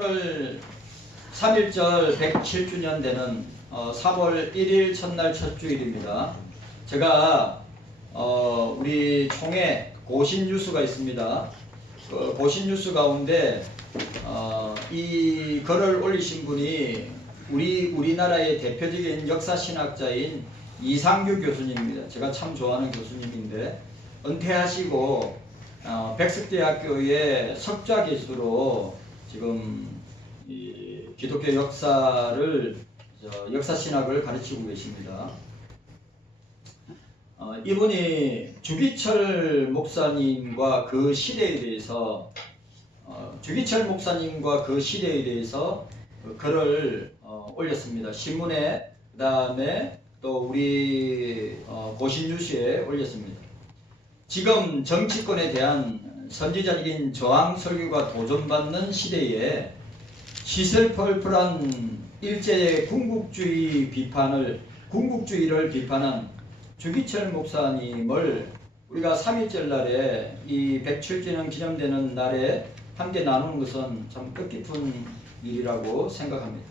오늘 3.1절 107주년 되는 3월 1일 첫날 첫 주일입니다. 제가 우리 총회 고신뉴스가 있습니다. 그 고신뉴스 가운데 이 글을 올리신 분이 우리나라의 대표적인 역사신학자인 이상규 교수님입니다. 제가 참 좋아하는 교수님인데 은퇴하시고 백석대학교의 석좌 교수로 지금 이 기독교 역사신학을 가르치고 계십니다. 이분이 주기철 목사님과 그 시대에 대해서 글을 올렸습니다. 신문에, 그 다음에 또 우리 고신뉴스에 올렸습니다. 지금 정치권에 대한 선지자적인 저항 설교가 도전받는 시대에 시설펄펄한 일제의 궁극주의를 비판한 주기철 목사님을 우리가 3.1절 날에 이 107주년 기념되는 날에 함께 나누는 것은 참 뜻깊은 일이라고 생각합니다.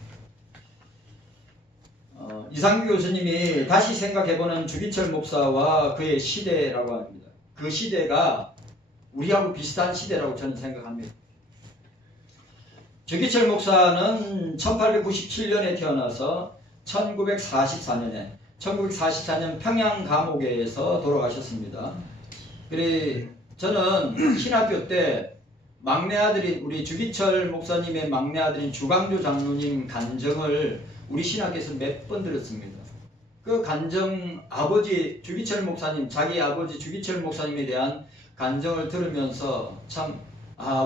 이상규 교수님이 다시 생각해보는 주기철 목사와 그의 시대라고 합니다. 그 시대가 우리하고 비슷한 시대라고 저는 생각합니다. 주기철 목사는 1897년에 태어나서 1944년 평양 감옥에서 돌아가셨습니다. 그래 저는 신학교 때 막내 아들인 우리 주기철 목사님의 막내 아들인 주강조 장로님 간증을 우리 신학교에서 몇 번 들었습니다. 그 간증 아버지 주기철 목사님, 자기 아버지 주기철 목사님에 대한 간증을 들으면서 참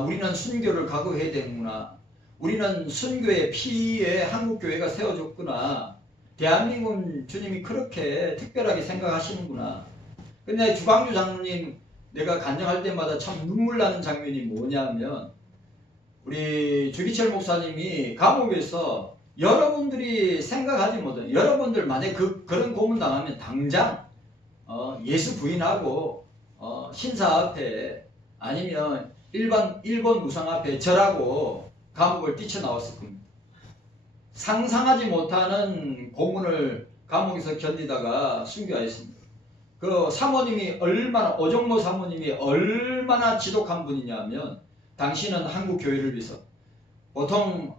우리는 순교를 각오해야 되는구나. 우리는 순교의 피에 한국교회가 세워졌구나. 대한민국은 주님이 그렇게 특별하게 생각하시는구나. 근데 주광주 장로님 내가 간증할 때마다 참 눈물 나는 장면이 뭐냐면 우리 주기철 목사님이 감옥에서 여러분들이 생각하지 못한 여러분들 만약에 그런 고문 당하면 당장 예수 부인하고 신사 앞에 아니면 일본 우상 앞에 절하고 감옥을 뛰쳐나왔을 겁니다. 상상하지 못하는 고문을 감옥에서 견디다가 순교하였습니다. 그 사모님이 오정모 사모님이 얼마나 지독한 분이냐면 당신은 한국 교회를 위해서 보통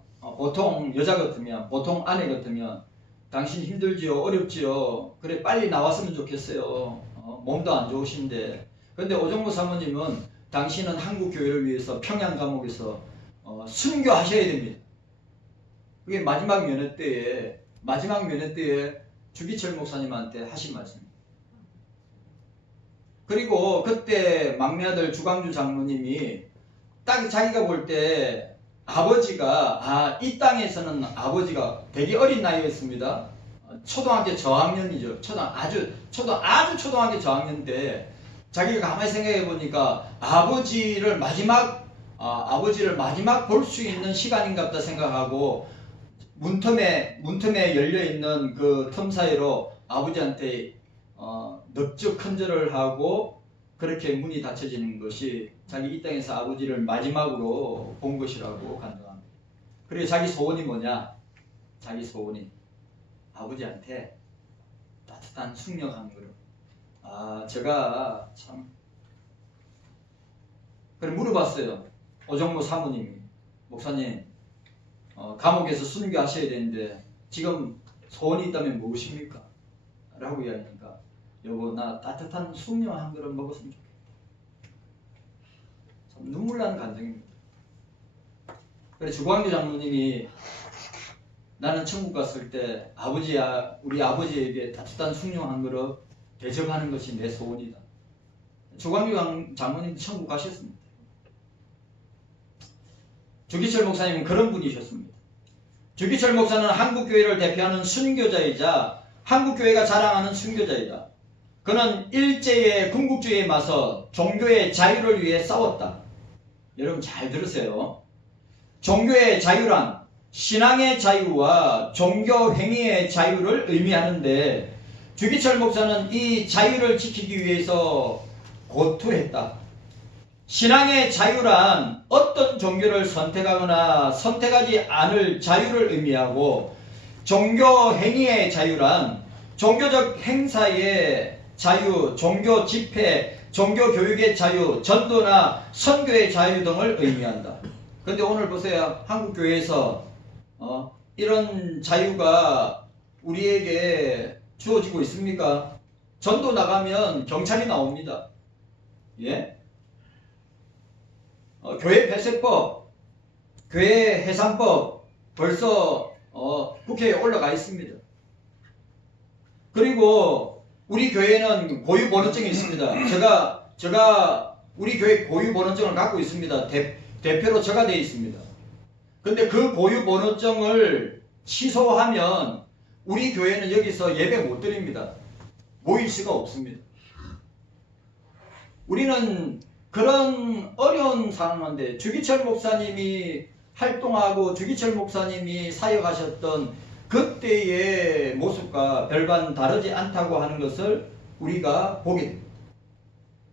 여자 같으면 보통 아내 같으면 당신 힘들지요 어렵지요 그래 빨리 나왔으면 좋겠어요 몸도 안 좋으신데 근데 오정모 사모님은 당신은 한국 교회를 위해서 평양 감옥에서 순교하셔야 됩니다. 그게 마지막 면회 때에 주기철 목사님한테 하신 말씀입니다. 그리고 그때 막내 아들 주광주 장로님이 딱 자기가 볼 때 아버지가 이 땅에서는 아버지가 되게 어린 나이였습니다. 초등학교 저학년이죠. 아주 초등학교 저학년 때 자기가 가만히 생각해 보니까 아버지를 마지막 볼 수 있는 시간인가 보다 생각하고 문틈에 열려 있는 그 틈 사이로 아버지한테 넙죽 큰절을 하고 그렇게 문이 닫혀지는 것이 자기 이 땅에서 아버지를 마지막으로 본 것이라고 간증합니다. 그리고 자기 소원이 뭐냐? 자기 소원이 아버지한테 따뜻한 숙녀 한 그릇. 제가 참 그래 물어봤어요. 오정모 사모님이 목사님 감옥에서 순교하셔야 되는데 지금 소원이 있다면 무엇입니까? 라고 이야기하니까 여보 나 따뜻한 숙녀 한 그릇 먹었으면 좋겠다. 참 눈물 나는 간증입니다. 그래 주광주 장로님이 나는 천국 갔을 때 우리 아버지에게 따뜻한 숙녀 한 그릇 대접하는 것이 내 소원이다. 주광주 장로님 천국 가셨습니다. 주기철 목사님은 그런 분이셨습니다. 주기철 목사는 한국교회를 대표하는 순교자이자 한국교회가 자랑하는 순교자이다. 그는 일제의 군국주의에 맞서 종교의 자유를 위해 싸웠다. 여러분 잘 들으세요. 종교의 자유란 신앙의 자유와 종교 행위의 자유를 의미하는데 주기철 목사는 이 자유를 지키기 위해서 고투했다. 신앙의 자유란 어떤 종교를 선택하거나 선택하지 않을 자유를 의미하고, 종교 행위의 자유란 종교적 행사의 자유, 종교 집회, 종교 교육의 자유, 전도나 선교의 자유 등을 의미한다. 그런데 오늘 보세요. 한국 교회에서 이런 자유가 우리에게 주어지고 있습니까? 전도 나가면 경찰이 나옵니다. 예? 교회 폐쇄법, 교회 해산법 벌써 국회에 올라가 있습니다. 그리고 우리 교회는 고유번호증이 있습니다. 제가 우리 교회 고유번호증을 갖고 있습니다. 대표로 제가 되어 있습니다. 근데 그 고유번호증을 취소하면 우리 교회는 여기서 예배 못 드립니다. 모일 수가 없습니다. 우리는 그런 어려운 상황인데, 주기철 목사님이 활동하고 주기철 목사님이 사역하셨던 그때의 모습과 별반 다르지 않다고 하는 것을 우리가 보게 됩니다.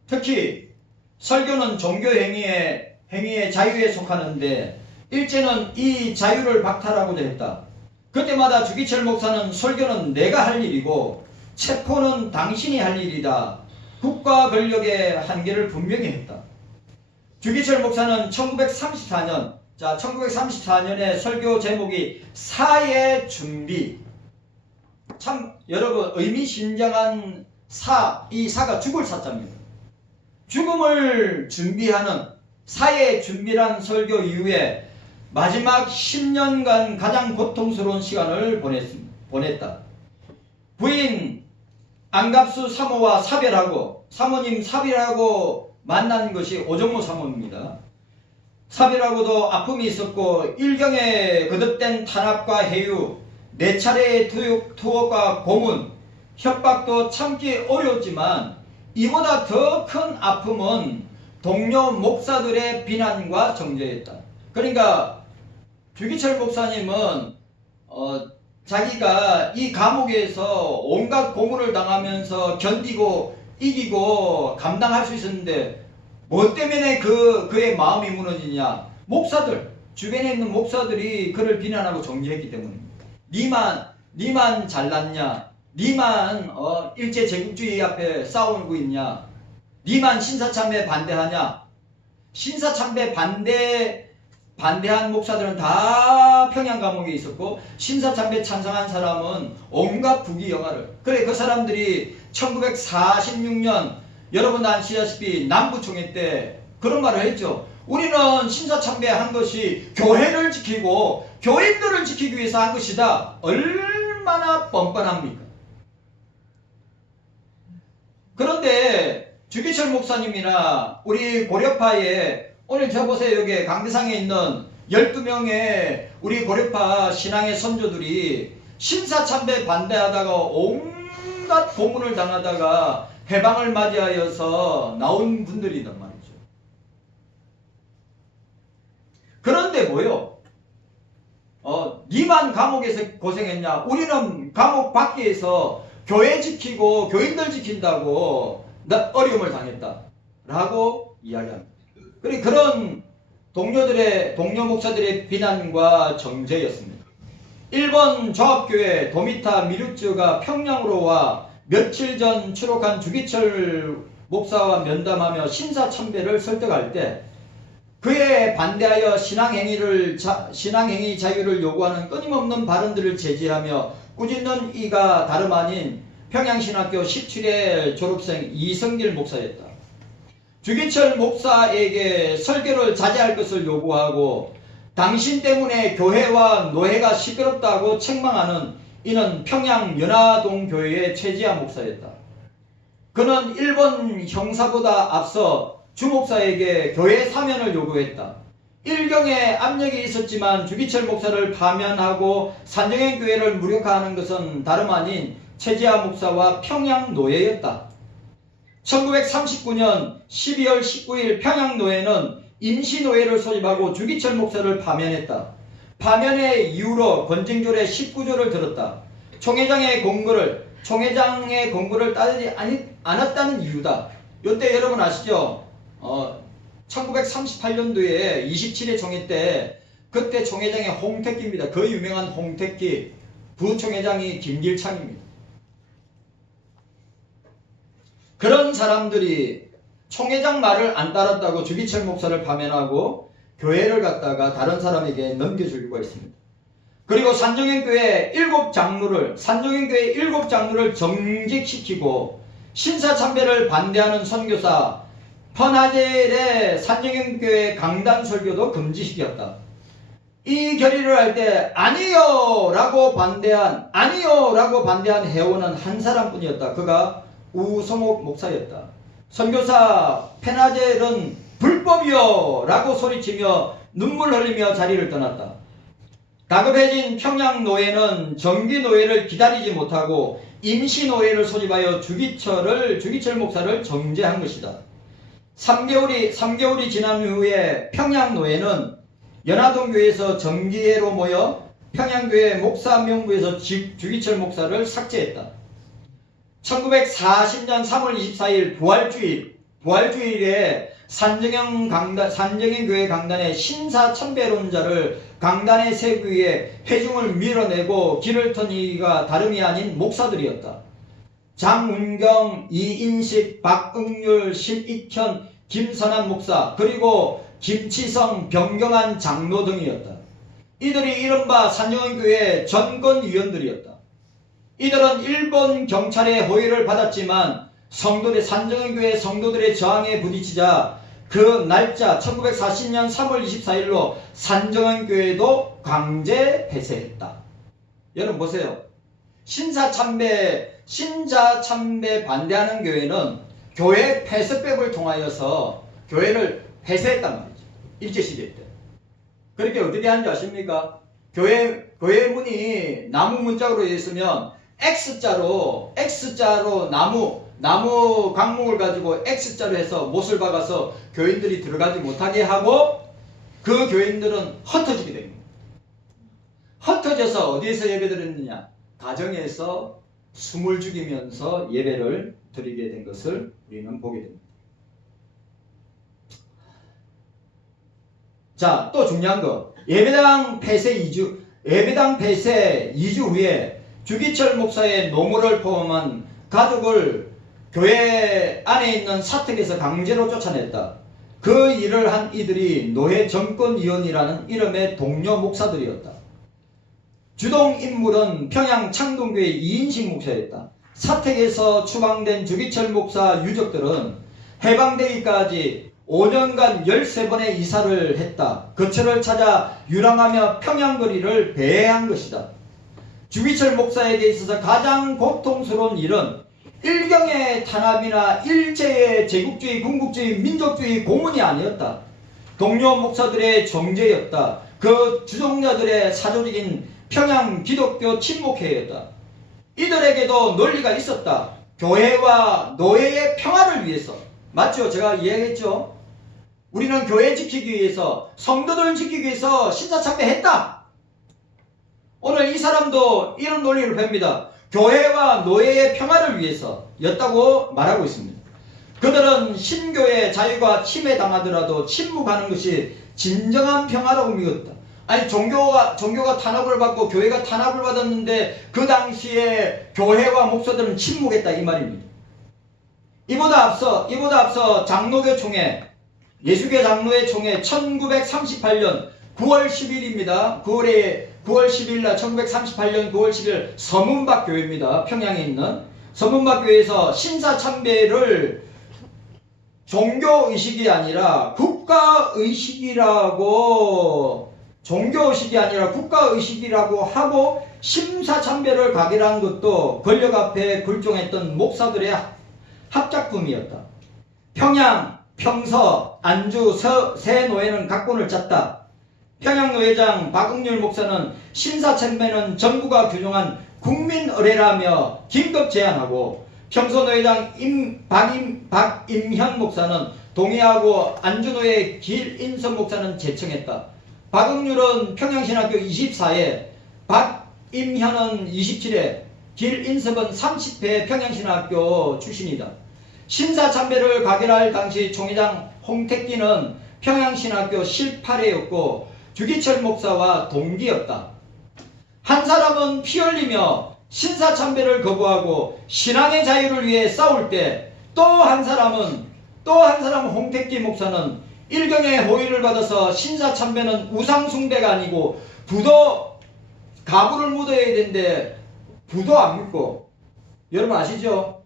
특히 설교는 종교 행위의 자유에 속하는데, 일제는 이 자유를 박탈하고자 했다. 그때마다 주기철 목사는 설교는 내가 할 일이고 체포는 당신이 할 일이다. 국가 권력의 한계를 분명히 했다. 주기철 목사는 1934년에 설교 제목이 사의 준비. 참 여러분 의미심장한 이 사가 죽을 사자입니다. 죽음을 준비하는 사의 준비란 설교 이후에 마지막 10년간 가장 고통스러운 시간을 보냈다. 부인 안갑수 사모와 사모님 사별하고 만난 것이 오정모 사모입니다. 사별하고도 아픔이 있었고, 일경에 거듭된 탄압과 해유, 4차례의 투옥과 고문, 협박도 참기 어려웠지만, 이보다 더 큰 아픔은 동료 목사들의 비난과 정죄였다. 그러니까 주기철 목사님은 자기가 이 감옥에서 온갖 고문을 당하면서 견디고 이기고 감당할 수 있었는데, 뭐 때문에 그의 마음이 무너지냐? 주변에 있는 목사들이 그를 비난하고 정죄했기 때문입니다. 니만 잘났냐? 니만 일제 제국주의 앞에 싸우고 있냐? 니만 신사참배 반대하냐? 신사참배 반대한 목사들은 다 평양 감옥에 있었고, 신사참배 찬성한 사람은 온갖 부귀영화를. 그래, 그 사람들이 1946년 여러분 아시다시피 남부총회 때 그런 말을 했죠. 우리는 신사참배한 것이 교회를 지키고 교인들을 지키기 위해서 한 것이다. 얼마나 뻔뻔합니까? 그런데 주기철 목사님이나 우리 고려파에, 오늘 저 보세요. 여기 강대상에 있는 12명의 우리 고려파 신앙의 선조들이 신사참배 반대하다가 온갖 고문을 당하다가 해방을 맞이하여서 나온 분들이란 말이죠. 그런데 뭐요? 니만 감옥에서 고생했냐? 우리는 감옥 밖에서 교회 지키고 교인들 지킨다고 어려움을 당했다 라고 이야기합니다. 그런 동료 목사들의 비난과 정죄였습니다. 일본 조합교회 도미타 미루츠가 평양으로 와 며칠 전 추록한 주기철 목사와 면담하며 신사참배를 설득할 때, 그에 반대하여 신앙행위 자유를 요구하는 끊임없는 발언들을 제지하며 꾸짖는 이가 다름 아닌 평양신학교 17회 졸업생 이성길 목사였다. 주기철 목사에게 설교를 자제할 것을 요구하고, 당신 때문에 교회와 노회가 시끄럽다고 책망하는 이는 평양 연화동 교회의 최지아 목사였다. 그는 일본 형사보다 앞서 주 목사에게 교회 사면을 요구했다. 일경에 압력이 있었지만 주기철 목사를 파면하고 산정현 교회를 무력화하는 것은 다름 아닌 최지아 목사와 평양 노예였다. 1939년 12월 19일 평양 노예는 임시노예를 소집하고 주기철 목사를 파면했다. 파면의 이유로 권징졸의 19조를 들었다. 총회장의 공고를 따르지 않았다는 이유다. 이때 여러분 아시죠? 1938년도에 27회 총회 때 그때 총회장이 홍택기입니다. 그 유명한 홍택기 부총회장이 김길창입니다. 그런 사람들이 총회장 말을 안 따랐다고 주기철 목사를 파면하고 교회를 갖다가 다른 사람에게 넘겨주려고 했습니다. 그리고 산정현교회 7장로를 정직시키고 신사참배를 반대하는 선교사 퍼나젤의 산정현교회 강단 설교도 금지시켰다. 이 결의를 할 때 아니요 라고 반대한 회원은 한 사람뿐이었다. 그가 우성옥 목사였다. 선교사 페나젤은 불법이요 라고 소리치며 눈물 흘리며 자리를 떠났다. 다급해진 평양노회는 정기노회를 기다리지 못하고 임시노회를 소집하여 주기철 목사를 정죄한 것이다. 3개월이 지난 후에 평양노회는 연화동교회에서 정기회로 모여 평양교회 목사 명부에서 주기철 목사를 삭제했다. 1940년 3월 24일 부활주일에 산정현교회 강단의 신사참배론자를 강단에 세우기 위해 회중을 밀어내고 길을 턴 이가 다름이 아닌 목사들이었다. 장운경, 이인식, 박응률, 실익현, 김선한 목사 그리고 김치성, 병경한 장로 등이었다. 이들이 이른바 산정현교회 전권위원들이었다. 이들은 일본 경찰의 호의를 받았지만 산정현교회 성도들의 저항에 부딪히자 그 날짜 1940년 3월 24일로 산정현교회도 강제 폐쇄했다. 여러분 보세요. 신사참배 반대하는 교회는 교회 폐쇄법을 통하여서 교회를 폐쇄했단 말이죠. 일제시대 때. 그렇게 어떻게 하는지 아십니까? 교회 문이 나무 문짝으로 되어 있으면 X자로 나무 강목을 가지고 X자로 해서 못을 박아서 교인들이 들어가지 못하게 하고 그 교인들은 흩어지게 됩니다. 흩어져서 어디에서 예배드렸느냐? 가정에서 숨을 죽이면서 예배를 드리게 된 것을 우리는 보게 됩니다. 자, 또 중요한 거. 예배당 폐쇄 2주 후에 주기철 목사의 노모를 포함한 가족을 교회 안에 있는 사택에서 강제로 쫓아냈다. 그 일을 한 이들이 노회 정권위원이라는 이름의 동료 목사들이었다. 주동 인물은 평양 창동교회 이인식 목사였다. 사택에서 추방된 주기철 목사 유족들은 해방되기까지 5년간 13번의 이사를 했다. 거처를 찾아 유랑하며 평양거리를 배회한 것이다. 주기철 목사에게 있어서 가장 고통스러운 일은 일경의 탄압이나 일제의 제국주의, 군국주의, 민족주의 고문이 아니었다. 동료 목사들의 정죄였다. 그 주종자들의 사조직인 평양 기독교 침묵회였다. 이들에게도 논리가 있었다. 교회와 노예의 평화를 위해서. 맞죠? 제가 이야기했죠? 우리는 교회 지키기 위해서, 성도들 지키기 위해서 신사참배했다. 오늘 이 사람도 이런 논리를 봅니다. 교회와 노예의 평화를 위해서 였다고 말하고 있습니다. 그들은 신교의 자유가 침해당하더라도 침묵하는 것이 진정한 평화라고 믿었다. 아니 종교가 탄압을 받고 교회가 탄압을 받았는데 그 당시에 교회와 목사들은 침묵했다 이 말입니다. 이보다 앞서 장로교 총회, 예수교 장로회 총회 1938년 9월 10일입니다. 9월 10일 날 1938년 9월 10일 서문박 교회입니다. 평양에 있는 서문박 교회에서 신사참배를 종교의식이 아니라 국가의식이라고 하고 신사참배를 가결한 것도 권력 앞에 굴종했던 목사들의 합작품이었다. 평양, 평서, 안주, 세 노회는 각본을 짰다. 평양노회장 박응률 목사는 신사참배는 정부가 규정한 국민의례라며 긴급 제안하고 평소노회장 박임현 목사는 동의하고 안주노회 길인섭 목사는 제청했다. 박응률은 평양신학교 24회, 박임현은 27회, 길인섭은 30회 평양신학교 출신이다. 신사참배를 가결할 당시 총회장 홍택기는 평양신학교 실파래였고 주기철 목사와 동기였다. 한 사람은 피 흘리며 신사참배를 거부하고 신앙의 자유를 위해 싸울 때 또 한 사람은 홍택기 목사는 일경의 호의를 받아서 신사참배는 우상숭배가 아니고 가부를 묻어야 되는데 부도 안 묻고, 여러분 아시죠?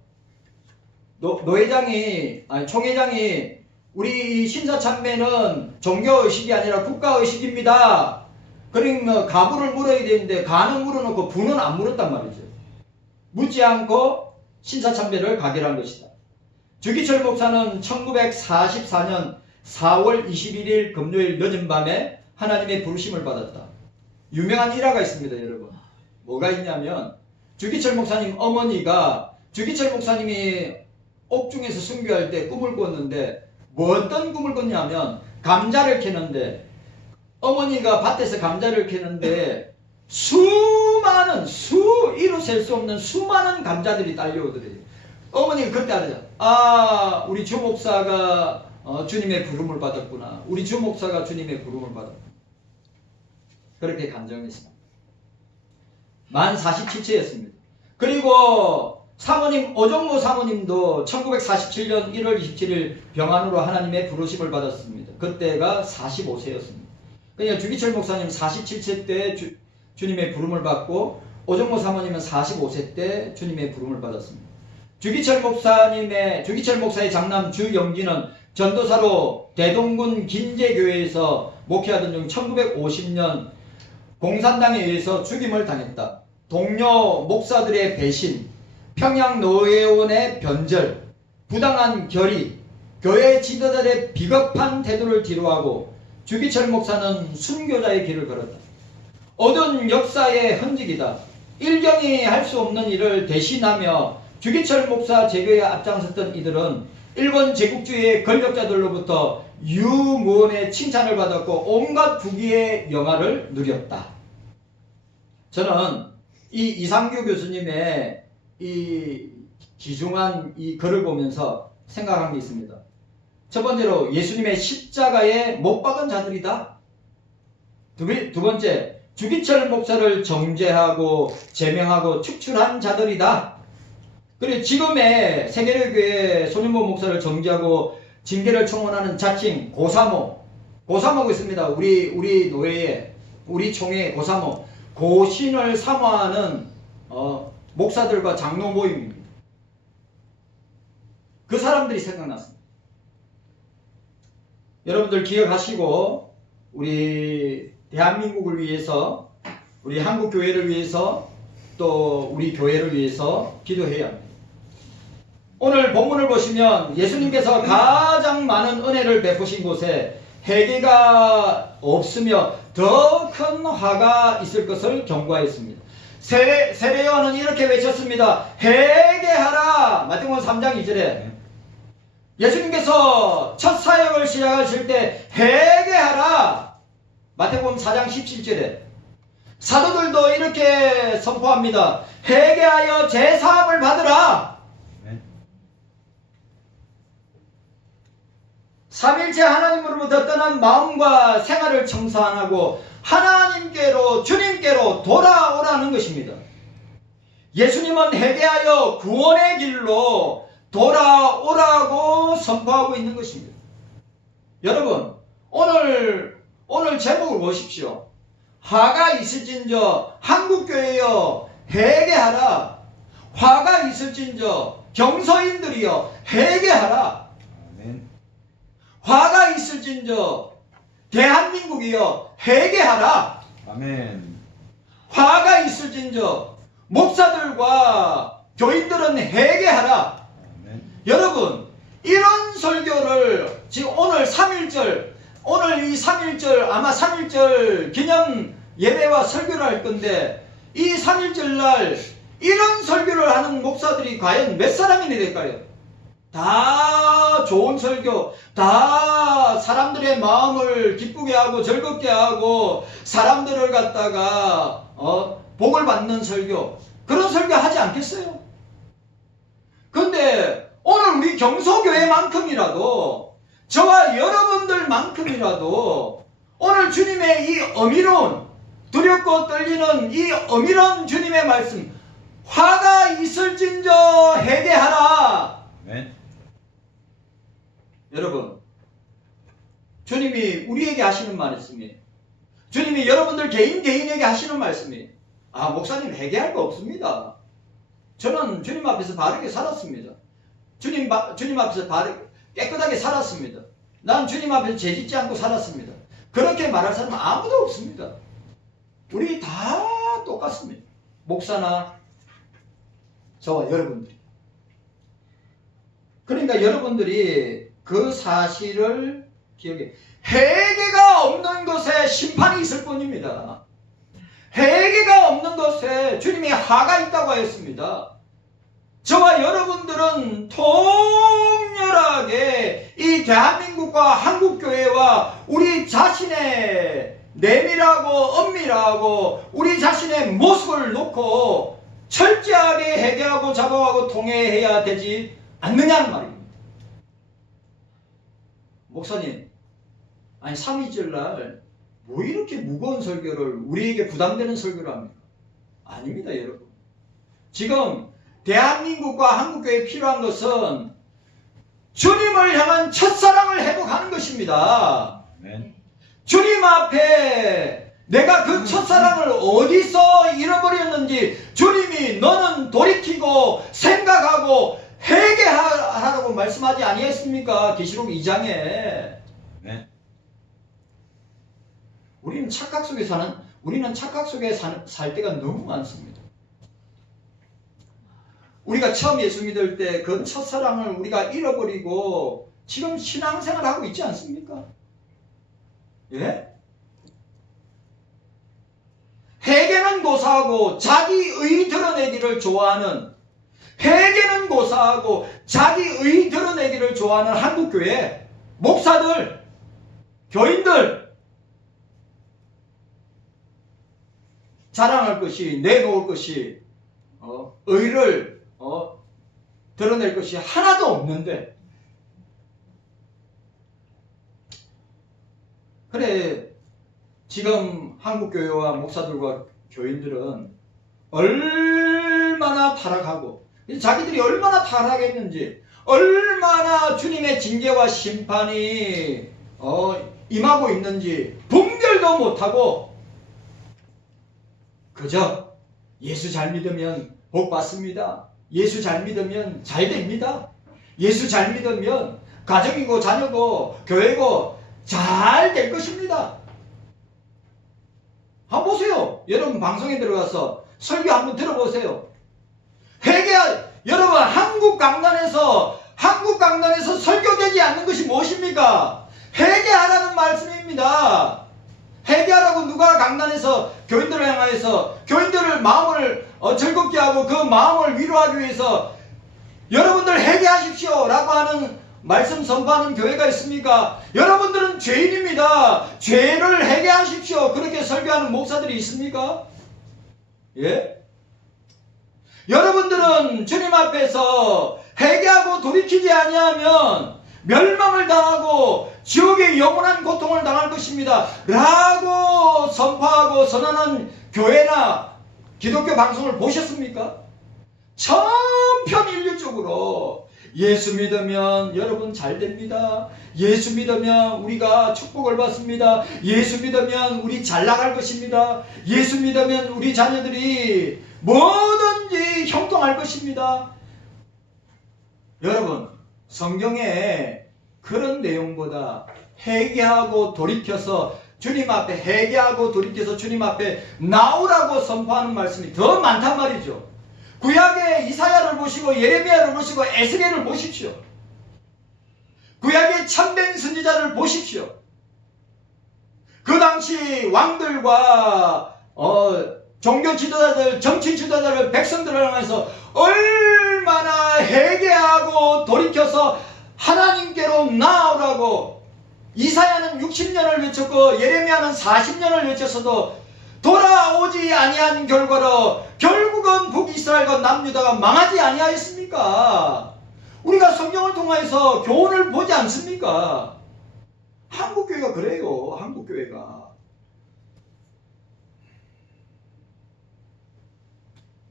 총회장이 우리 신사참배는 종교의식이 아니라 국가의식입니다. 그러니까 가부를 물어야 되는데 가는 물어놓고 부는 안 물었단 말이죠. 묻지 않고 신사참배를 가결한 것이다. 주기철 목사는 1944년 4월 21일 금요일 늦은 밤에 하나님의 부르심을 받았다. 유명한 일화가 있습니다, 여러분. 뭐가 있냐면 주기철 목사님 어머니가 주기철 목사님이 옥중에서 순교할 때 꿈을 꿨는데 어떤 꿈을 꿨냐면 감자를 캐는데 어머니가 밭에서 감자를 캐는데 이루 셀 수 없는 수많은 감자들이 딸려오더래요. 어머니가 그때 알았죠. 아, 우리 주 목사가 주님의 부름을 받았구나. 우리 주 목사가 주님의 부름을 받았구나. 그렇게 간증했습니다. 만 47세였습니다. 그리고 사모님 오종모 사모님도 1947년 1월 27일 병환으로 하나님의 부르심을 받았습니다. 그때가 45세였습니다. 그러니까 주기철 목사님 47세 때 주님의 부름을 받고 오종모 사모님은 45세 때 주님의 부름을 받았습니다. 주기철 목사의 장남 주영기는 전도사로 대동군 긴제교회에서 목회하던 중 1950년 공산당에 의해서 죽임을 당했다. 동료 목사들의 배신, 평양노회원의 변절, 부당한 결의, 교회 지도자들의 비겁한 태도를 뒤로하고 주기철 목사는 순교자의 길을 걸었다. 어두운 역사의 흔적이다. 일경이 할 수 없는 일을 대신하며 주기철 목사 제거에 앞장섰던 이들은 일본 제국주의의 권력자들로부터 유무원의 칭찬을 받았고 온갖 부귀의 영화를 누렸다. 저는 이 이상규 교수님의 이 기중한 이 글을 보면서 생각한 게 있습니다. 첫 번째로 예수님의 십자가에 못 박은 자들이다. 두 번째, 주기철 목사를 정죄하고 제명하고 축출한 자들이다. 그리고 지금의 세계교회 손윤보 목사를 정죄하고 징계를 청원하는 자칭 고사모가 있습니다. 우리 노회에, 우리 총회에 고사모, 고신을 사모하는 목사들과 장로 모임입니다. 그 사람들이 생각났습니다. 여러분들 기억하시고 우리 대한민국을 위해서, 우리 한국교회를 위해서, 또 우리 교회를 위해서 기도해야 합니다. 오늘 본문을 보시면 예수님께서 가장 많은 은혜를 베푸신 곳에 회개가 없으며 더 큰 화가 있을 것을 경고하였습니다. 세례요한은 이렇게 외쳤습니다. 회개하라. 마태복음 3장 2절에 예수님께서 첫 사역을 시작하실 때 회개하라. 마태복음 4장 17절에 사도들도 이렇게 선포합니다. 회개하여 제사함을 받으라. 삼일째 하나님으로부터 떠난 마음과 생활을 청산하고 하나님께로, 주님께로 돌아오라는 것입니다. 예수님은 회개하여 구원의 길로 돌아오라고 선포하고 있는 것입니다. 여러분, 오늘 제목을 보십시오. 화가 있을진저 한국교회여 회개하라. 화가 있을진저 경서인들이여 회개하라. 화가 있을진저 대한민국이여 회개하라. 아멘. 화가 있을진저 목사들과 교인들은 회개하라. 아멘. 여러분, 이런 설교를 지금 오늘 3.1절, 오늘 이 3.1절, 아마 3.1절 기념 예배와 설교를 할 건데, 이 3.1절 날 이런 설교를 하는 목사들이 과연 몇 사람이나 될까요? 다 좋은 설교, 다 사람들의 마음을 기쁘게 하고 즐겁게 하고 사람들을 갖다가 복을 받는 설교, 그런 설교 하지 않겠어요? 근데 오늘 우리 경서교회만큼이라도 저와 여러분들만큼이라도 오늘 주님의 이 어미로운, 두렵고 떨리는 이 어미로운 주님의 말씀, 화가 있을진저 회개하라. 아멘. 여러분, 주님이 우리에게 하시는 말씀이, 주님이 여러분들 개인에게 하시는 말씀이, 목사님 회개할 거 없습니다. 저는 주님 앞에서 바르게 살았습니다. 주님 앞에서 깨끗하게 살았습니다. 난 주님 앞에서 죄짓지 않고 살았습니다. 그렇게 말할 사람은 아무도 없습니다. 우리 다 똑같습니다. 목사나 저와 여러분들이. 그러니까 여러분들이 그 사실을 기억해. 회개가 없는 것에 심판이 있을 뿐입니다. 회개가 없는 것에 주님이 화가 있다고 하였습니다. 저와 여러분들은 통렬하게 이 대한민국과 한국교회와 우리 자신의 내밀하고 엄밀하고 우리 자신의 모습을 놓고 철저하게 회개하고 작업하고 통회해야 되지 않느냐는 말입니다. 목사님, 아니 3.2절 날 뭐 이렇게 무거운 설교를, 우리에게 부담되는 설교를 합니까? 아닙니다, 여러분. 지금 대한민국과 한국교회에 필요한 것은 주님을 향한 첫사랑을 회복하는 것입니다. 아멘. 주님 앞에 내가 그 첫사랑을 어디서 잃어버렸는지 주님이 너는 돌이키고 생각하고 회개하라고 말씀하지 아니했습니까? 계시록 2장에. 네. 우리는 착각 속에 살 때가 너무 많습니다. 우리가 처음 예수 믿을 때 그 첫사랑을 우리가 잃어버리고 지금 신앙생활 하고 있지 않습니까? 예? 회개는 고사하고 자기의 드러내기를 좋아하는, 회개는 고사하고 자기의 드러내기를 좋아하는 한국교회 목사들, 교인들, 자랑할 것이, 내놓을 것이, 의를 드러낼 것이 하나도 없는데, 그래 지금 한국교회와 목사들과 교인들은 얼마나 타락하고 자기들이 얼마나 타락했는지, 얼마나 주님의 징계와 심판이 임하고 있는지 분별도 못하고 그저 예수 잘 믿으면 복 받습니다. 예수 잘 믿으면 잘 됩니다. 예수 잘 믿으면 가정이고 자녀고 교회고 잘 될 것입니다. 한번 보세요. 여러분 방송에 들어가서 설교 한번 들어보세요. 여러분 한국 강단에서 설교되지 않는 것이 무엇입니까? 회개하라는 말씀입니다. 회개하라고 누가 강단에서 교인들을 향하여서 교인들을 마음을 즐겁게 하고 그 마음을 위로하기 위해서 여러분들 회개하십시오 라고 하는 말씀 선포하는 교회가 있습니까? 여러분들은 죄인입니다. 죄를 회개하십시오. 그렇게 설교하는 목사들이 있습니까? 예? 여러분들은 주님 앞에서 회개하고 돌이키지 아니하면 멸망을 당하고 지옥의 영원한 고통을 당할 것입니다 라고 선포하고 선언한 교회나 기독교 방송을 보셨습니까? 천편일률적으로 예수 믿으면 여러분 잘 됩니다. 예수 믿으면 우리가 축복을 받습니다. 예수 믿으면 우리 잘 나갈 것입니다. 예수 믿으면 우리 자녀들이 뭐든지 형통할 것입니다. 여러분 성경에 그런 내용보다 회개하고 돌이켜서 주님 앞에 회개하고 돌이켜서 주님 앞에 나오라고 선포하는 말씀이 더 많단 말이죠. 구약의 이사야를 보시고 예레미야를 보시고 에스겔을 보십시오. 구약의 참된 선지자를 보십시오. 그 당시 왕들과 종교 지도자들, 정치 지도자들, 백성들을 향해서 얼마나 회개하고 돌이켜서 하나님께로 나아오라고 이사야는 60년을 외쳤고 예레미야는 40년을 외쳤어도 돌아오지 아니한 결과로 결국은 북이스라엘과 남유다가 망하지 아니하였습니까? 우리가 성경을 통해서 교훈을 보지 않습니까? 한국교회가 그래요. 한국교회가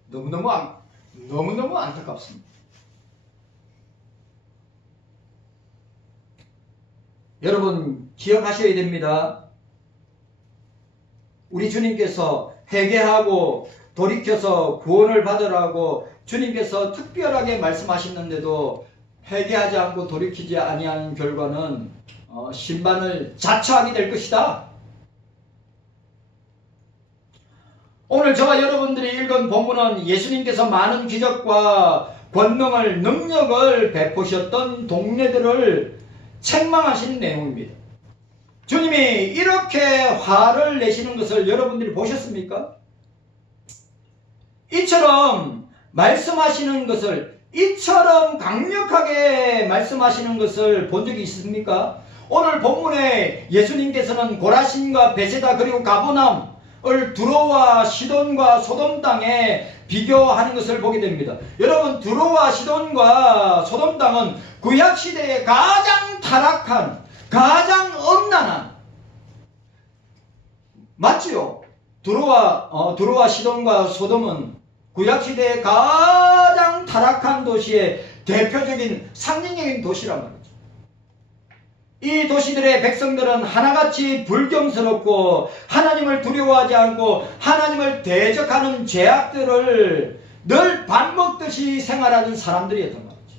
너무너무 안타깝습니다. 여러분 기억하셔야 됩니다. 우리 주님께서 회개하고 돌이켜서 구원을 받으라고 주님께서 특별하게 말씀하셨는데도 회개하지 않고 돌이키지 아니하는 결과는 심판을 자처하게 될 것이다. 오늘 저와 여러분들이 읽은 본문은 예수님께서 많은 기적과 권능을 능력을 베푸셨던 동네들을 책망하시는 내용입니다. 주님이 이렇게 화를 내시는 것을 여러분들이 보셨습니까? 이처럼 말씀하시는 것을, 이처럼 강력하게 말씀하시는 것을 본 적이 있습니까? 오늘 본문에 예수님께서는 고라신과 베세다 그리고 가버나움을 두로와 시돈과 소돔 땅에 비교하는 것을 보게 됩니다. 여러분, 두로와 시돈과 소돔 땅은 구약시대의 가장 타락한, 가장 엄난한, 맞지요? 두로와 시돈과 소돔은 구약시대의 가장 타락한 도시의 대표적인 상징적인 도시란 말이죠. 이 도시들의 백성들은 하나같이 불경스럽고 하나님을 두려워하지 않고 하나님을 대적하는 죄악들을 늘 밥 먹듯이 생활하는 사람들이었단 말이죠.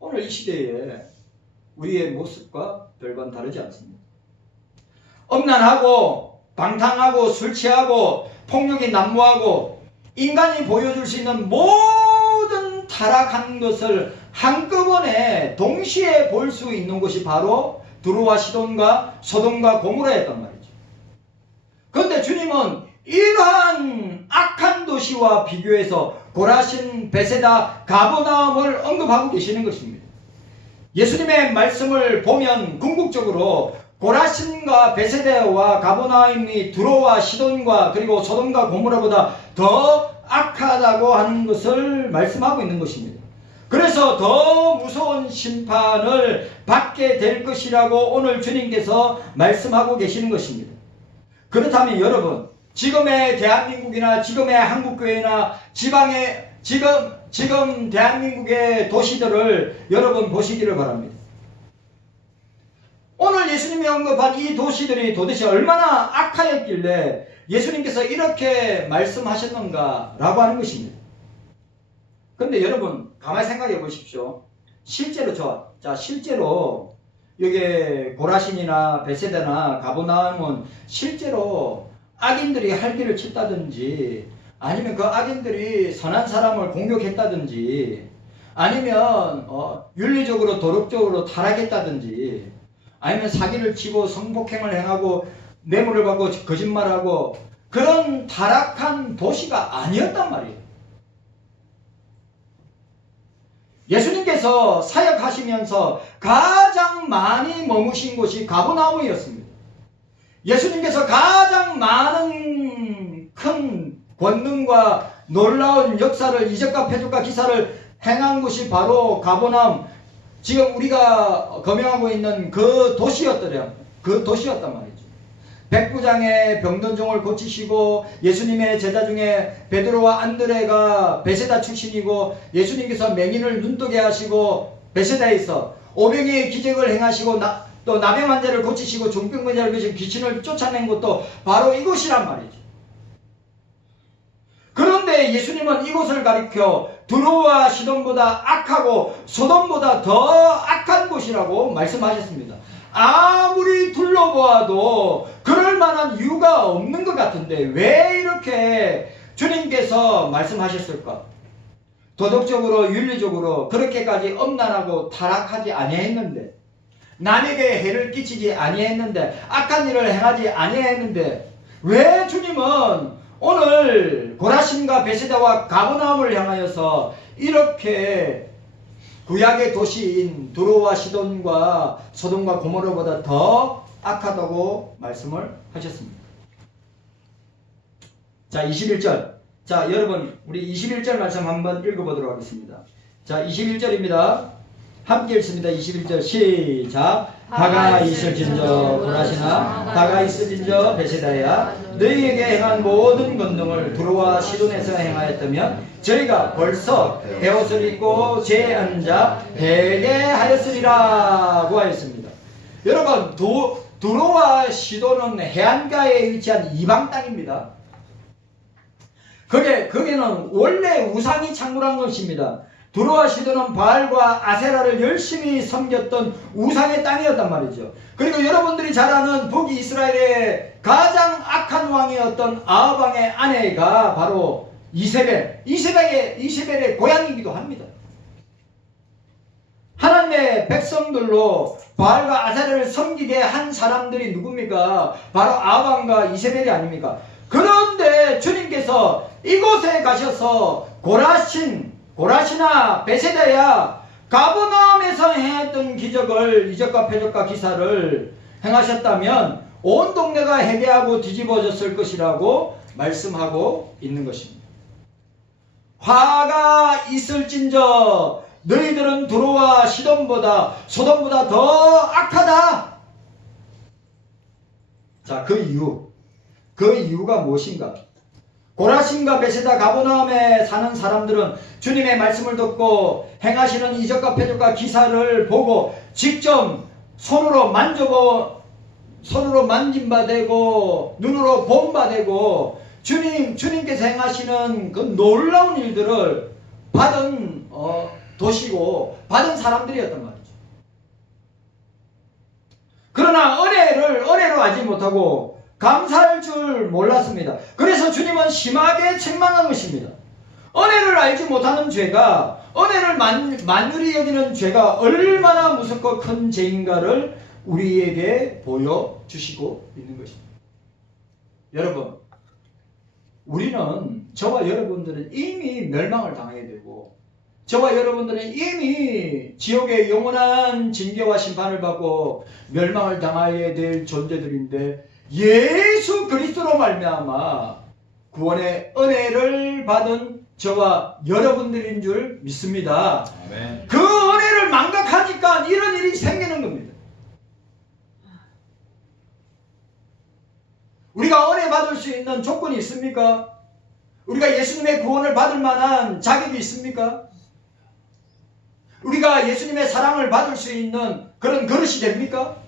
오늘 이 시대에 우리의 모습과 별반 다르지 않습니다. 엄난하고 방탕하고 술 취하고 폭력이 난무하고 인간이 보여줄 수 있는 모든 타락한 것을 한꺼번에 동시에 볼 수 있는 것이 바로 두로와 시돈과 소돔과 고모라였단 말이죠. 그런데 주님은 이러한 악한 도시와 비교해서 고라신, 베세다, 가버나움을 언급하고 계시는 것입니다. 예수님의 말씀을 보면 궁극적으로 고라신과 베세다와 가버나움이 두로와 시돈과 그리고 소돔과 고모라보다 더 악하다고 하는 것을 말씀하고 있는 것입니다. 그래서 더 무서운 심판을 받게 될 것이라고 오늘 주님께서 말씀하고 계시는 것입니다. 그렇다면 여러분, 지금의 대한민국이나 지금의 한국교회나 지금 대한민국의 도시들을 여러분 보시기를 바랍니다. 오늘 예수님이 언급한 이 도시들이 도대체 얼마나 악하였길래 예수님께서 이렇게 말씀하셨는가 라고 하는 것입니다. 그런데 여러분 가만히 생각해 보십시오. 실제로 실제로 여기 고라신이나 베세다나 가버나움은 실제로 악인들이 할기를 쳤다든지 아니면 그 악인들이 선한 사람을 공격했다든지 아니면 윤리적으로 도덕적으로 타락했다든지 아니면 사기를 치고 성폭행을 행하고 뇌물을 받고 거짓말하고 그런 타락한 도시가 아니었단 말이에요. 예수님께서 사역하시면서 가장 많이 머무신 곳이 가버나움이었습니다. 예수님께서 가장 많은 큰 권능과 놀라운 역사를, 이적과 표적과 기사를 행한 곳이 바로 가버나움, 지금 우리가 거명하고 있는 그 도시였단 말이죠. 백부장의 병든 종을 고치시고 예수님의 제자 중에 베드로와 안드레가 베세다 출신이고 예수님께서 맹인을 눈뜨게 하시고 베세다에서 오병이의 기적을 행하시고 또 나병 환자를 고치시고 중병 환자를 고치시고 귀신을 쫓아낸 것도 바로 이곳이란 말이죠. 그런데 예수님은 이곳을 가리켜 두로와 시돈보다 악하고 소돔보다 더 악한 곳이라고 말씀하셨습니다. 아무리 둘러보아도 그럴 만한 이유가 없는 것 같은데 왜 이렇게 주님께서 말씀하셨을까? 도덕적으로 윤리적으로 그렇게까지 엄난하고 타락하지 아니했는데, 남에게 해를 끼치지 아니했는데, 악한 일을 행하지 아니했는데 왜 주님은 오늘 고라신과 베세다와 가버나움을 향하여서 이렇게 구약의 도시인 두로와 시돈과 소돔과 고모라보다 더 악하다고 말씀을 하셨습니다. 자, 21절. 자, 여러분 우리 21절 말씀 한번 읽어보도록 하겠습니다. 자, 21절입니다. 함께 읽습니다. 21절 시작. 다가 있을진저 고라시나 다가 있을진저 베세다야 너희에게 행한 모든 권능을 두로와 시돈에서 행하였다면 저희가 벌써 베옷을 입고 제 앉아 회개하였으리라고 하였습니다. 여러분 두로와 시돈은 해안가에 위치한 이방 땅입니다. 거기는 원래 우상이 창궐한 것입니다. 두로와 시돈은 바알과 아세라를 열심히 섬겼던 우상의 땅이었단 말이죠. 그리고 여러분들이 잘 아는 북이스라엘의 가장 악한 왕이었던 아합 왕의 아내가 바로 이세벨의 고향이기도 합니다. 하나님의 백성들로 바알과 아세라를 섬기게 한 사람들이 누굽니까? 바로 아합 왕과 이세벨이 아닙니까? 그런데 주님께서 이곳에 가셔서 고라시나 베세다야 가버나움에서 행했던 기적을 이적과 표적과 기사를 행하셨다면 온 동네가 회개하고 뒤집어졌을 것이라고 말씀하고 있는 것입니다. 화가 있을진저 너희들은 두로와 시돈보다 소돔보다 더 악하다. 자, 그 이유가 무엇인가? 고라신과 베세다 가버나움에 사는 사람들은 주님의 말씀을 듣고 행하시는 이적과 표적과 기사를 보고 직접 손으로 만진바되고 눈으로 본바되고 주님께서 행하시는 그 놀라운 일들을 받은 도시고 받은 사람들이었단 말이죠. 그러나 은혜로 하지 못하고 감사할 줄 몰랐습니다. 그래서 주님은 심하게 책망한 것입니다. 은혜를 알지 못하는 죄가, 은혜를 만유리 여기는 죄가 얼마나 무섭고 큰 죄인가를 우리에게 보여주시고 있는 것입니다. 여러분, 우리는, 저와 여러분들은 이미 멸망을 당하게 되고 저와 여러분들은 이미 지옥의 영원한 징계와 심판을 받고 멸망을 당하게 될 존재들인데 예수 그리스도로 말미암아 구원의 은혜를 받은 저와 여러분들인 줄 믿습니다. 아멘. 그 은혜를 망각하니까 이런 일이 생기는 겁니다. 우리가 은혜 받을 수 있는 조건이 있습니까? 우리가 예수님의 구원을 받을 만한 자격이 있습니까? 우리가 예수님의 사랑을 받을 수 있는 그런 그릇이 됩니까?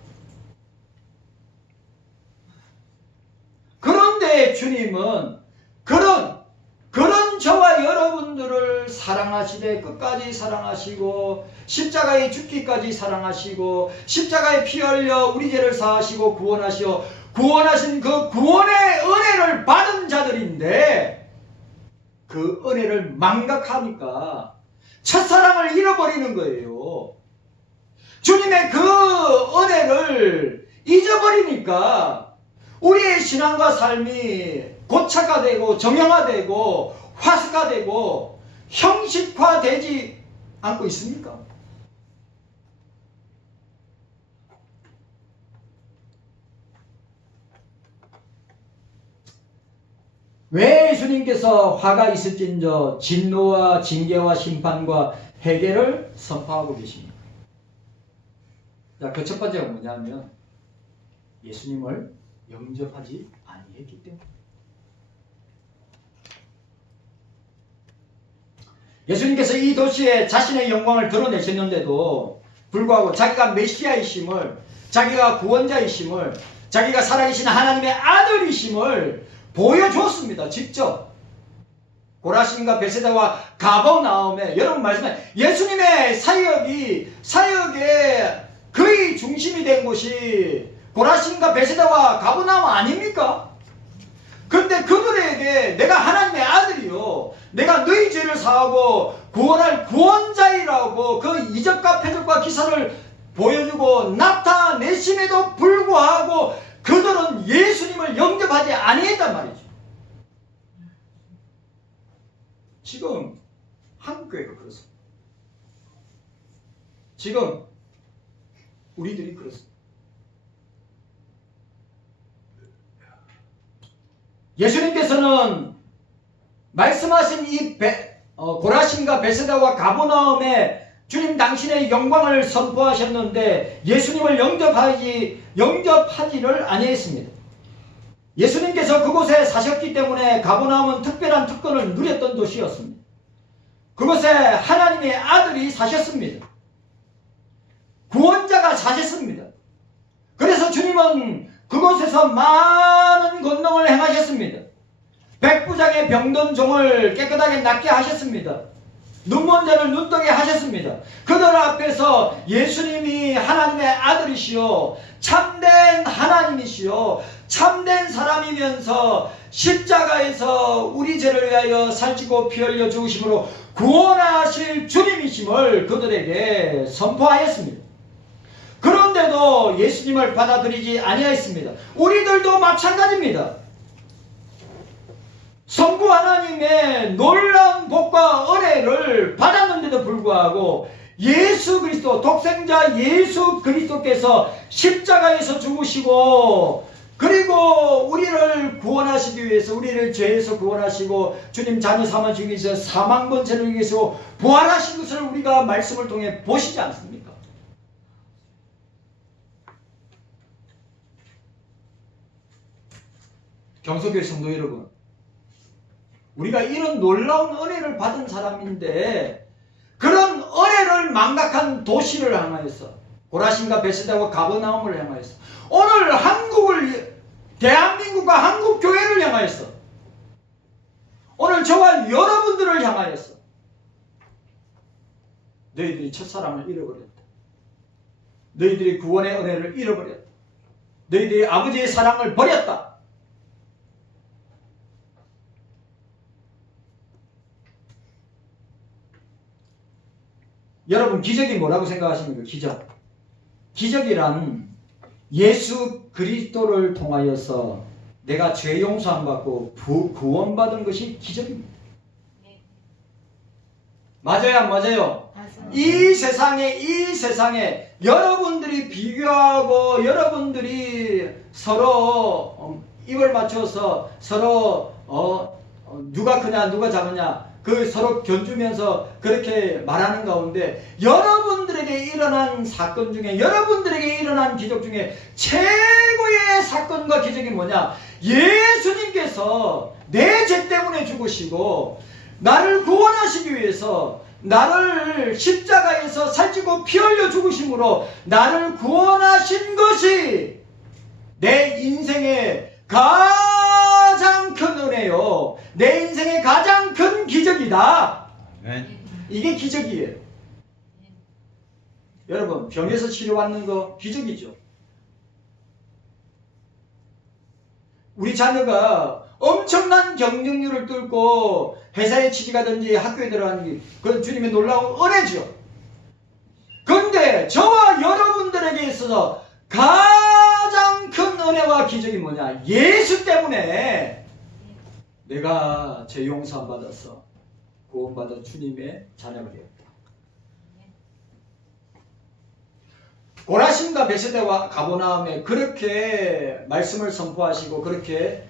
그런데 주님은 그런 저와 여러분들을 사랑하시되 끝까지 사랑하시고 십자가에 죽기까지 사랑하시고 십자가에 피 흘려 우리 죄를 사하시고 구원하신 그 구원의 은혜를 받은 자들인데 그 은혜를 망각하니까 첫사랑을 잃어버리는 거예요. 주님의 그 은혜를 잊어버리니까 우리의 신앙과 삶이 고착화되고 정형화되고 화석화되고 형식화되지 않고 있습니까? 왜 주님께서 화가 있을진저 진노와 징계와 심판과 회개를 선포하고 계십니까? 자, 그 첫 번째가 뭐냐면 예수님을 영접하지 아니했기 때문에. 예수님께서 이 도시에 자신의 영광을 드러내셨는데도 불구하고 자기가 메시아이심을, 자기가 구원자이심을, 자기가 살아계신 하나님의 아들이심을 보여줬습니다. 직접. 고라신과 베세다와 가버나움에 여러분 말씀해 예수님의 사역의 거의 중심이 된 곳이 고라신과 베세다와 가버나움 아닙니까? 근데 그들에게 내가 하나님의 아들이요, 내가 너희 죄를 사하고 구원할 구원자이라고 그 이적과 표적과 기사를 보여주고 나타내심에도 불구하고 그들은 예수님을 영접하지 아니했단 말이죠. 지금 한국교회가 그렇습니다. 지금 우리들이 그렇습니다. 예수님께서는 말씀하신 이 고라신과 베세다와 가버나움에 주님 당신의 영광을 선포하셨는데 예수님을 영접하지를 아니했습니다. 예수님께서 그곳에 사셨기 때문에 가버나움은 특별한 특권을 누렸던 도시였습니다. 그곳에 하나님의 아들이 사셨습니다. 구원자가 사셨습니다. 그래서 주님은 그곳에서 많은 권능을 행하셨습니다. 백부장의 병든 종을 깨끗하게 낫게 하셨습니다. 눈먼 자를 눈뜨게 하셨습니다. 그들 앞에서 예수님이 하나님의 아들이시오, 참된 하나님이시오, 참된 사람이면서 십자가에서 우리 죄를 위하여 살찌고 피 흘려 죽으심으로 구원하실 주님이심을 그들에게 선포하였습니다. 그런데도 예수님을 받아들이지 아니하였습니다. 우리들도 마찬가지입니다. 성부 하나님의 놀라운 복과 은혜를 받았는데도 불구하고 예수 그리스도, 독생자 예수 그리스도께서 십자가에서 죽으시고 그리고 우리를 구원하시기 위해서, 우리를 죄에서 구원하시고 주님 자녀 삼아주기 위해서 사망번제를 위해서 부활하신 것을 우리가 말씀을 통해 보시지 않습니까? 경서교회 성도 여러분, 우리가 이런 놀라운 은혜를 받은 사람인데 그런 은혜를 망각한 도시를 향하여서, 고라신과 베세다와 가버나움을 향하여서, 오늘 한국을, 대한민국과 한국교회를 향하여서, 오늘 저와 여러분들을 향하여서 너희들이 첫사랑을 잃어버렸다. 너희들이 구원의 은혜를 잃어버렸다. 너희들이 아버지의 사랑을 버렸다. 여러분, 기적이 뭐라고 생각하십니까? 기적이란 예수 그리스도를 통하여서 내가 죄 용서함 받고 구원받은 것이 기적입니다. 맞아요, 안 맞아요? 이 세상에 여러분들이 비교하고 여러분들이 서로 입을 맞춰서 서로 누가 크냐 누가 작으냐 그 서로 견주면서 그렇게 말하는 가운데 여러분들에게 일어난 사건 중에, 여러분들에게 일어난 기적 중에 최고의 사건과 기적이 뭐냐? 예수님께서 내 죄 때문에 죽으시고 나를 구원하시기 위해서 나를 십자가에서 살찌고 피 흘려 죽으심으로 나를 구원하신 것이 내 인생의 가장 큰 은혜요, 내 인생의 가장 큰 기적이다. 이게 기적이에요. 여러분, 병에서 치료받는 거 기적이죠. 우리 자녀가 엄청난 경쟁률을 뚫고 회사에 취직하든지 학교에 들어가는 게 그건 주님의 놀라운 은혜죠. 그런데 저와 여러분들에게 있어서 가장 큰 은혜와 기적이 뭐냐? 예수 때문에 내가 죄 용서 받아서 구원받은 주님의 자녀가 되었다. 고라신과 베세다와 가버나움에 그렇게 말씀을 선포하시고 그렇게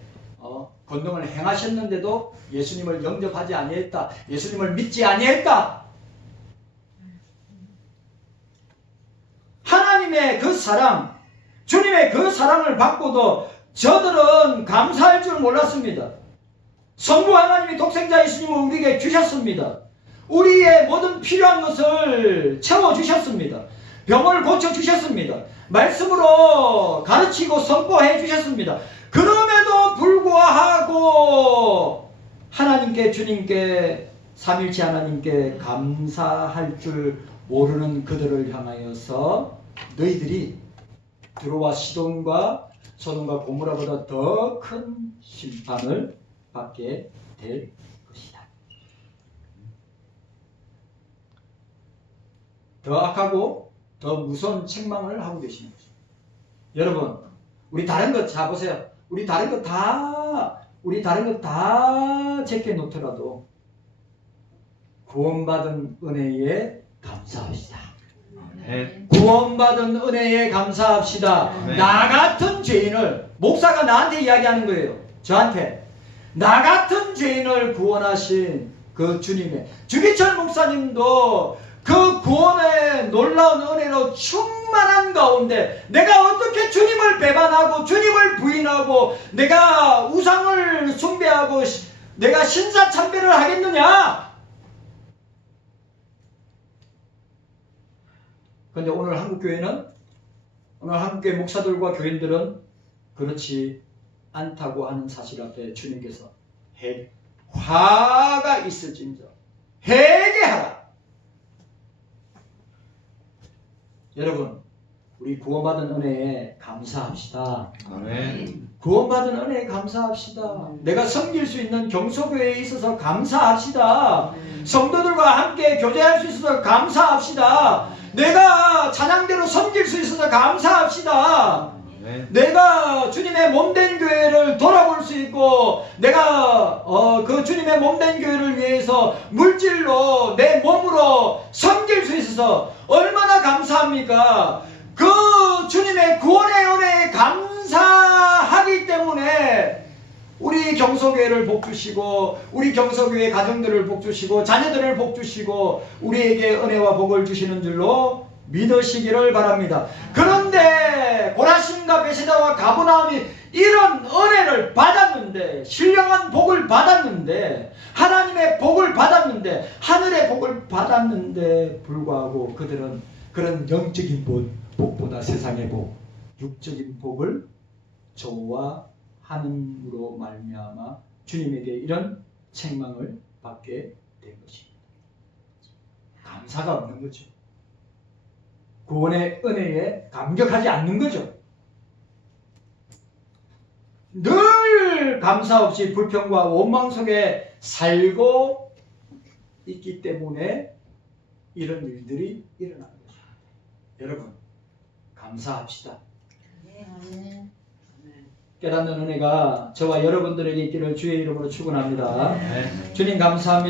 권능을 행하셨는데도 예수님을 영접하지 아니했다. 예수님을 믿지 아니했다. 하나님의 그 사랑, 주님의 그 사랑을 받고도 저들은 감사할 줄 몰랐습니다. 성부 하나님이 독생자 예수님을 우리에게 주셨습니다. 우리의 모든 필요한 것을 채워주셨습니다. 병을 고쳐주셨습니다. 말씀으로 가르치고 선포해 주셨습니다. 그럼에도 불구하고 하나님께, 주님께, 삼일체 하나님께 감사할 줄 모르는 그들을 향하여서 너희들이 두로와 시돈과 소돔과 고모라보다 더 큰 심판을 받게 될 것이다. 더 악하고 더 무서운 책망을 하고 계시는 거죠. 여러분, 우리 다른 것 자 보세요. 우리 다른 것 다 제껴놓더라도 구원받은 은혜에 감사합시다. 네. 구원받은 은혜에 감사합시다. 네. 나 같은 죄인을, 목사가 나한테 이야기하는 거예요. 저한테. 나 같은 죄인을 구원하신 그 주님의, 주기철 목사님도 그 구원의 놀라운 은혜로 충만한 가운데 내가 어떻게 주님을 배반하고 주님을 부인하고 내가 우상을 숭배하고 내가 신사참배를 하겠느냐? 그런데 오늘 한국교회 목사들과 교인들은 그렇지 않다고 하는 사실 앞에 주님께서 화가 있을진저 회개하라. 여러분, 우리 구원받은 은혜에 감사합시다. 아멘. 구원받은 은혜에 감사합시다. 내가 섬길 수 있는 경소교회에 있어서 감사합시다. 성도들과 함께 교제할 수 있어서 감사합시다. 내가 찬양대로 섬길 수 있어서 감사합시다. 내가 주님의 몸된 교회를 돌아볼 수 있고 내가 그 주님의 몸된 교회를 위해서 물질로 내 몸으로 섬길 수 있어서 얼마나 감사합니까? 그 주님의 구원의 은혜에 감사하기 때문에 우리 경소교회를 복주시고 우리 경소교회 가정들을 복주시고 자녀들을 복주시고 우리에게 은혜와 복을 주시는 줄로 믿으시기를 바랍니다. 그런데 고라신과 베세다와 가버나움이 이런 은혜를 받았는데 신령한 복을 받았는데 하나님의 복을 받았는데 하늘의 복을 받았는데 불구하고 그들은 그런 영적인 복보다 세상의 복, 육적인 복을 좋아함으로 말미암아 주님에게 이런 책망을 받게 된 것입니다. 감사가 없는 거죠. 구원의 은혜에 감격하지 않는 거죠. 늘 감사 없이 불평과 원망 속에 살고 있기 때문에 이런 일들이 일어나는 것입니다. 여러분, 감사합시다. 깨닫는 은혜가 저와 여러분들에게 있기를 주의 이름으로 축원합니다. 주님 감사합니다.